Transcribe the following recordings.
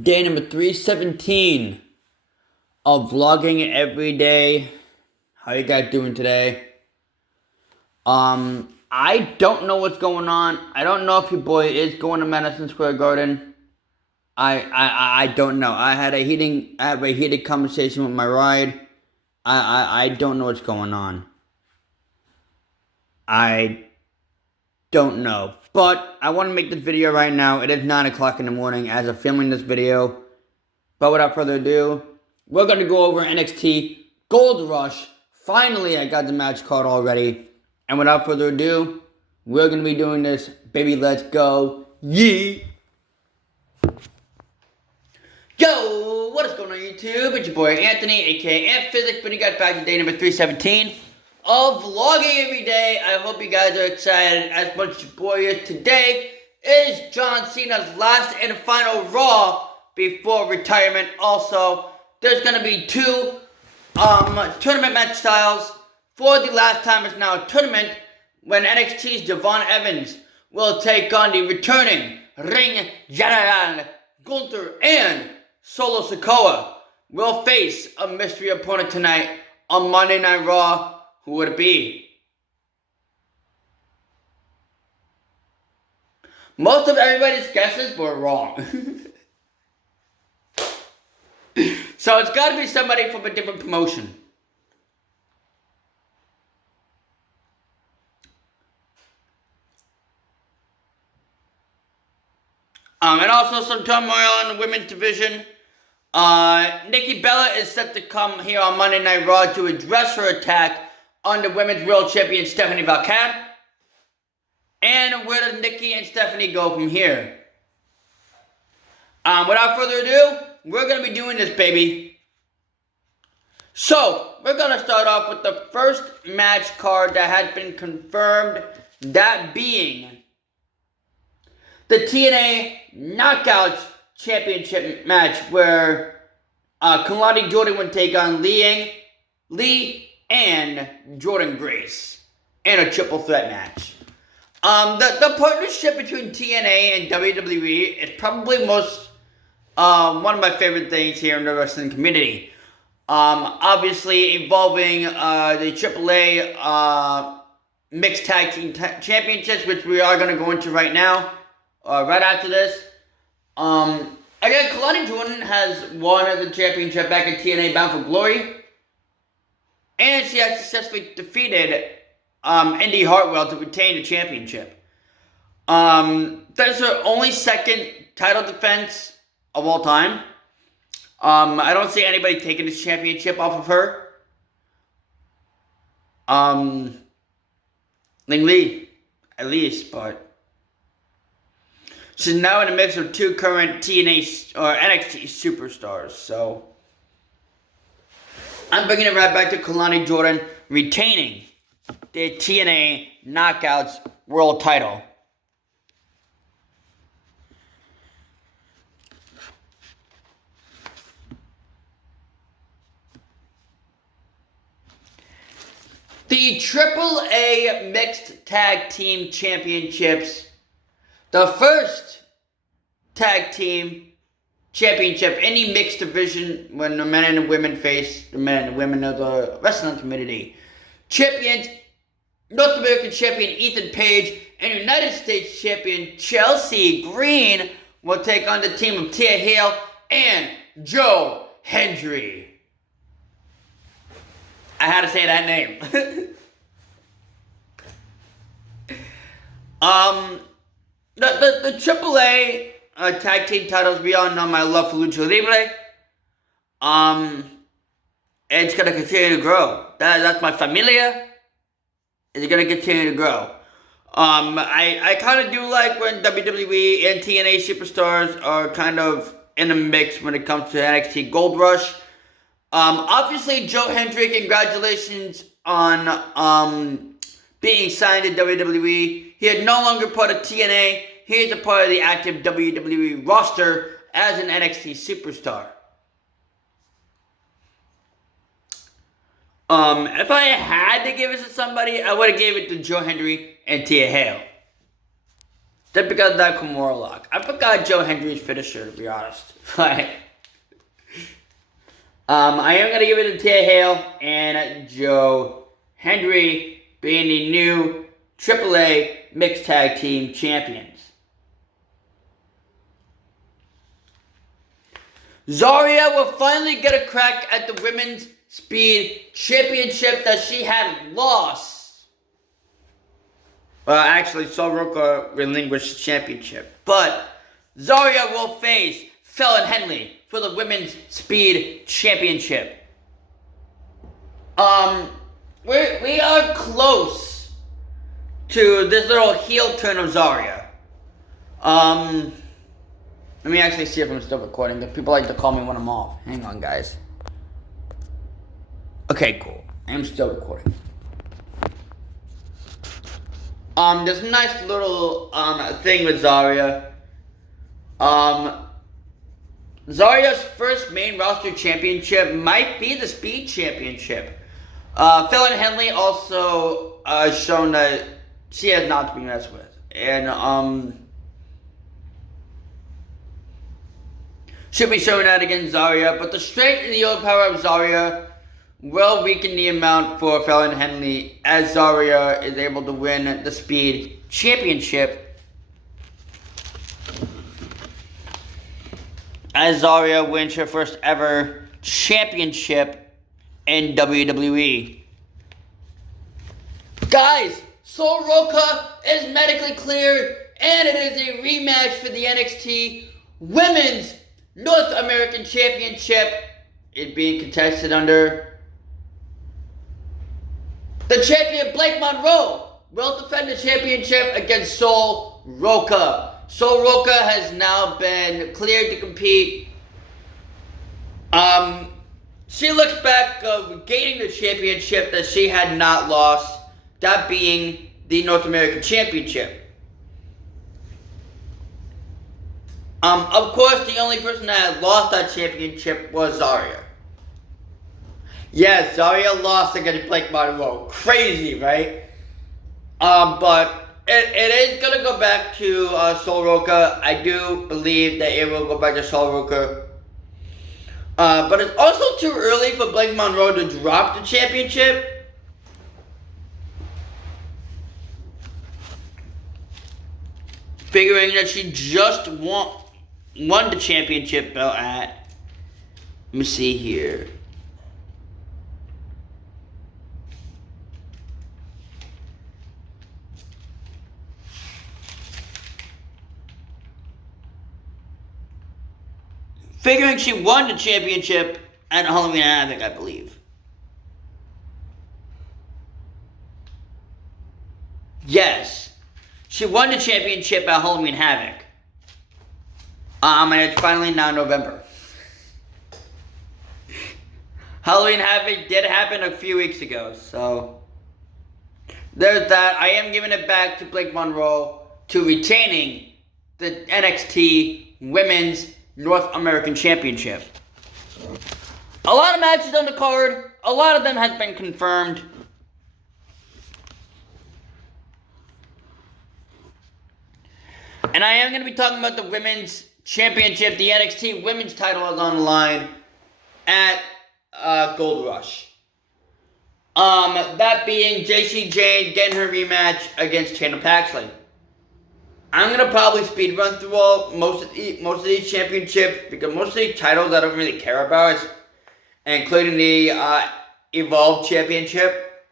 Day number 317 of vlogging every day. How you guys doing today? I don't know what's going on. I don't know if your boy is going to Madison Square Garden. I don't know. I have a heated conversation with my ride. I don't know what's going on. I don't know. But I want to make this video right now. It is 9 o'clock in the morning as I'm filming this video. But without further ado, we're going to go over NXT Gold Rush. Finally, I got the match card already. And without further ado, we're going to be doing this. Baby, let's go. Yee! Yo, what is going on YouTube? It's your boy Anthony, aka Ant Physics, but you got back to day number 317 of vlogging every day. I hope you guys are excited as much as your boy is. Today is John Cena's last and final Raw before retirement. Also, there's going to be two tournament match styles for the last time it's now a tournament when NXT's Devon Evans will take on the returning Ring General Gunther, and Solo Sikoa will face a mystery opponent tonight on Monday Night Raw. Who would it be? Most of everybody's guesses were wrong. So it's got to be somebody from a different promotion. And also some turmoil in the women's division. Nikki Bella is set to come here on Monday Night Raw to address her attack on the Women's World Champion Stephanie Valkyrie. And where does Nikki and Stephanie go from here? Without further ado, we're going to be doing this, baby. So, we're going to start off with the first match card that has been confirmed. That being the TNA Knockouts Championship match where Kalani Jordan would take on Lee and Jordan Grace in a triple threat match. The partnership between TNA and WWE is probably one of my favorite things here in the wrestling community. Obviously involving the AAA Mixed Tag Team Championships, which we are going to go into right now. Right after this. Again, Kalani Jordan has won the championship back in TNA Bound for Glory. And she has successfully defeated Indy Hartwell to retain the championship. That's her only second title defense of all time. I don't see anybody taking this championship off of her. Ling Lee, at least, but she's now in the mix of two current TNA or NXT superstars, so I'm bringing it right back to Kalani Jordan retaining the TNA Knockouts World Title. The AAA Mixed Tag Team Championships. The first tag team championship, any mixed division, when the men and the women face the men and the women of the wrestling community. Champions, North American champion Ethan Page and United States champion Chelsea Green will take on the team of Tia Hale and Joe Hendry. I had to say that name. The AAA tag team titles, we all know my love for Lucha Libre. It's gonna continue to grow. That's my familia. It's gonna continue to grow. I kind of do like when WWE and TNA superstars are kind of in a mix when it comes to NXT Gold Rush. Obviously, Joe Hendry, congratulations on being signed to WWE. He is no longer part of TNA. He is a part of the active WWE roster as an NXT superstar. If I had to give it to somebody, I would have gave it to Joe Hendry and Tia Hale. Just because of that Kimura lock. I forgot Joe Hendry's finisher, to be honest. But I am going to give it to Thea Hale and Joe Hendry being the new AAA Mixed Tag Team Champions. Zarya will finally get a crack at the Women's Speed Championship that she had lost. Well, actually, Soroka relinquished the championship. But Zarya will face Fallon Henley for the Women's Speed Championship. We are close to this little heel turn of Zarya. Let me actually see if I'm still recording, because people like to call me when I'm off. Hang on, guys. Okay, cool. I am still recording. There's a nice little, thing with Zarya. Zarya's first main roster championship might be the Speed Championship. Fallon Henley also, shown that she has not to be messed with. And, should be showing that against Zarya, but the strength and the overpower of Zarya will weaken the amount for Fallon Henley as Zarya is able to win the Speed Championship. As Zarya wins her first ever championship in WWE. Guys, Soroka is medically cleared, and it is a rematch for the NXT Women's North American Championship. It being contested under the champion Blake Monroe will defend the championship against Soroka. Soroka has now been cleared to compete. She looks back gaining the championship that she had not lost, that being the North American Championship. Of course, the only person that had lost that championship was Zarya. Yes, Zarya lost against Blake Monroe. Crazy, right? But it is going to go back to Soroka. I do believe that it will go back to Soroka. But it's also too early for Blake Monroe to drop the championship. Figuring that she just won the championship belt at, let me see here. Figuring she won the championship at Halloween Havoc, I believe. Yes. She won the championship at Halloween Havoc. And it's finally now November. Halloween Havoc did happen a few weeks ago, so there's that. I am giving it back to Blake Monroe to retaining the NXT Women's North American Championship. A lot of matches on the card. A lot of them have been confirmed. And I am going to be talking about the Women's Championship. The NXT Women's title is on the line at Gold Rush. That being Jacy Jayne getting her rematch against Tatum Paxley. I'm going to probably speed run through most of these championships, because most of these titles I don't really care about, including the Evolve Championship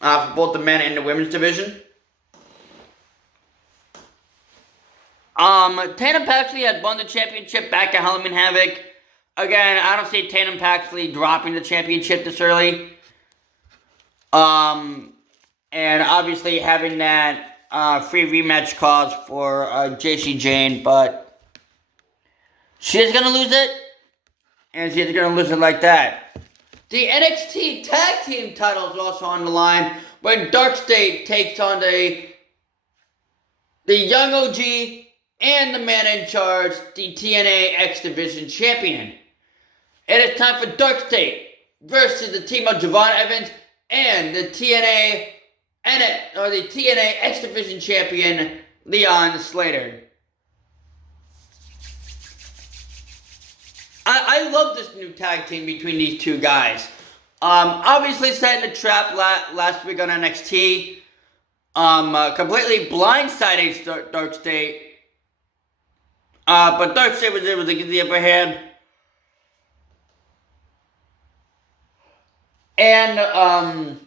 for both the men and the women's division. Tatum Paxley had won the championship back at Halloween Havoc. Again, I don't see Tatum Paxley dropping the championship this early. And obviously having that free rematch clause for Jacy Jayne, but she's going to lose it, and she's going to lose it like that. The NXT Tag Team title is also on the line when Dark State takes on the Young OG and the man in charge, the TNA X Division champion. It is time for Dark State versus the team of Javon Evans and the TNA X Division champion, Leon Slater. I love this new tag team between these two guys. Obviously setting a trap last week on NXT. Completely blindsided Dark State. But Dark State was able to get the upper hand. And,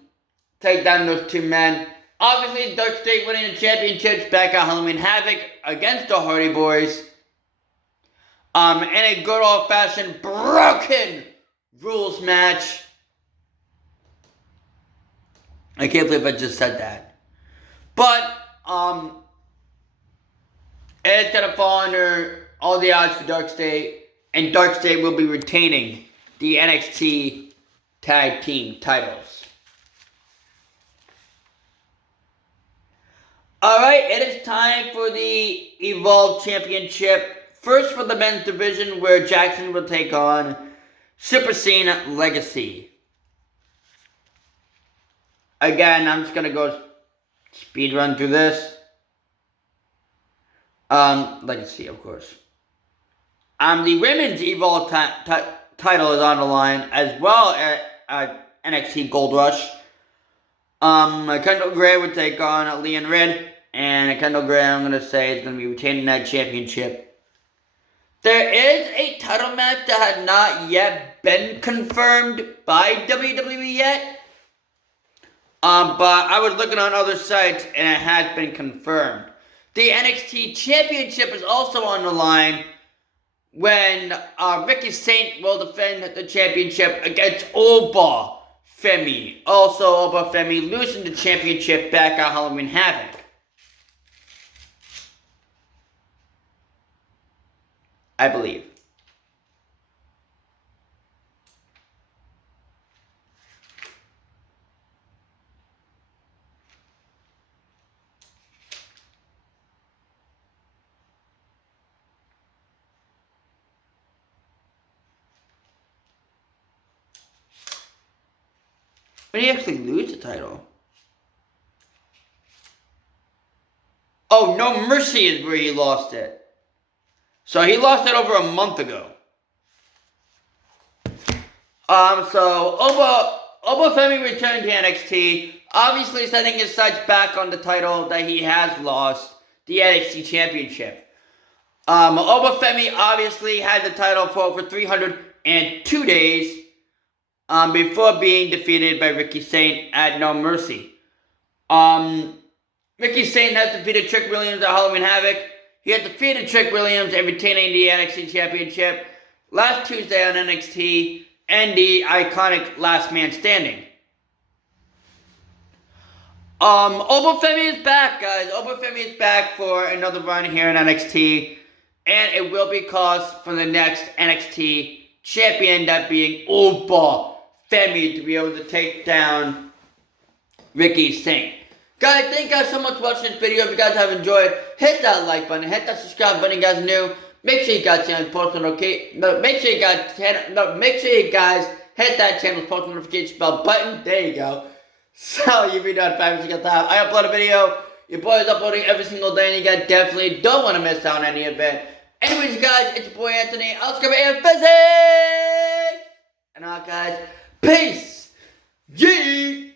take down those two men. Obviously, Dark State winning the championships back at Halloween Havoc against the Hardy Boys. In a good old-fashioned broken rules match. I can't believe I just said that. But, it's going to fall under all the odds for Dark State. And Dark State will be retaining the NXT Tag Team titles. Alright, it is time for the Evolve Championship. First for the men's division, where Jackson will take on Super Cena Legacy. Again, I'm just going to go speed run through this. Legacy, of course. The women's Evolve title is on the line, as well as NXT Gold Rush. Kendall Gray would take on Leon Red, and Kendall Gray, I'm going to say, is going to be retaining that championship. There is a title match that has not yet been confirmed by WWE yet. But I was looking on other sites, and it has been confirmed. The NXT Championship is also on the line when Ricky Saint will defend the championship against Oba Femi. Also, Oba Femi losing the championship back at Halloween Havoc. I believe. When did he actually lose the title? Oh, No Mercy is where he lost it. So he lost it over a month ago. So Oba Femi returned to NXT, obviously setting his sights back on the title that he has lost, the NXT Championship. Oba Femi obviously had the title for over 302 days before being defeated by Ricky Saint at No Mercy. Ricky Saint has defeated Trick Williams at Halloween Havoc. He had defeated Trick Williams and retaining the NXT Championship last Tuesday on NXT and the iconic Last Man Standing. Oba Femi is back, guys. Oba Femi is back for another run here in NXT. And it will be cost for the next NXT champion, that being Oba Femi, to be able to take down Ricky Saint. Guys, thank you guys so much for watching this video. If you guys have enjoyed, hit that like button, hit that subscribe button. You guys are new. Make sure you guys post notification. Make sure you guys hit that channel's post notification bell button. There you go. So you'll be notified every single time I upload a video. Your boy is uploading every single day, and you guys definitely don't want to miss out on any event. Anyways, guys, it's your boy Anthony. I'll come here physics. And all, guys, peace. Yeet.